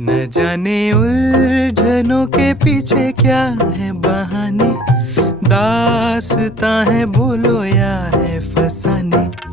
न जाने उलझनों के पीछे क्या है बहाने, दास्तां है बोलो या है फसाने।